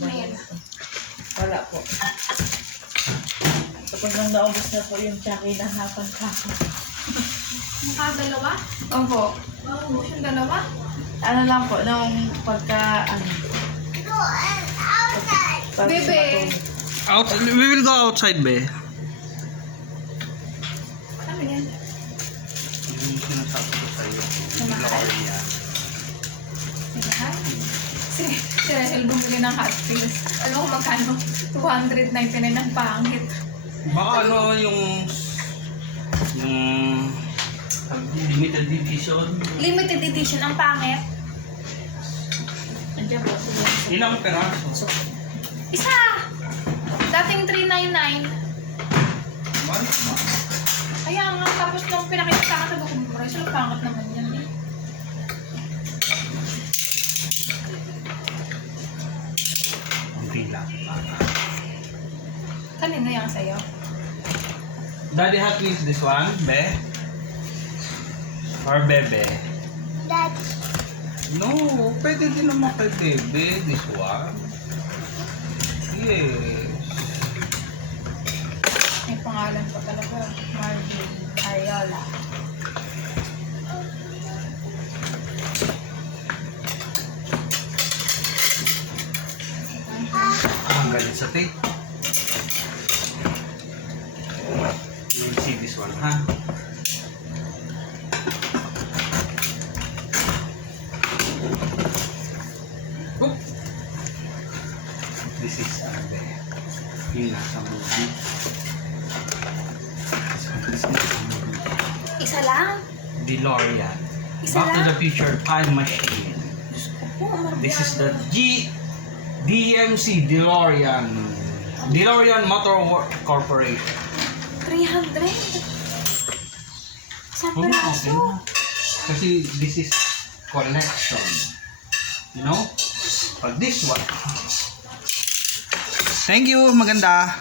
Ayan. Wala po. Tapos nang naubos na po yung tsaki na hapan kako. Nakadalawa? Opo. Ubus yung dalawa? Ano lang po, nung pagka, ano. Pag Bebe. We will go outside, be. Ano yan? Yung sinasabi ko sa'yo. Lorean. Sinahan? Si Rahel bumili ng Hotwheels. Alam mo magkano? 299 ang pangit. Baka ano yung limited edition. Limited edition ang pangit. Andiyan po. Ilang peraso? Isa! Dating 399. Kaya nga, tapos nung pinakita sa akin, sabi ko, Bryce, ang pangit naman yan eh. Hindi lang. Kanino yan sa'yo? Daddy Hot Wheels this one, be? Or bebe? Dad. No, pwede din naman kay bebe this one. Yes. May pangalan pa talaga. Marvin Ariola. Ang galit sa tape. You will see this one, ha? Oop. This is yung nasa movie. This is nasa movie. Isa lang? DeLorean. Isa Back to lang? the Future Time Machine. This is the DMC DeLorean. DeLorean Motor Corporation. 300? Sa Oh, okay peraso? na. Kasi this is collection. You know? But this one. Thank you. Maganda.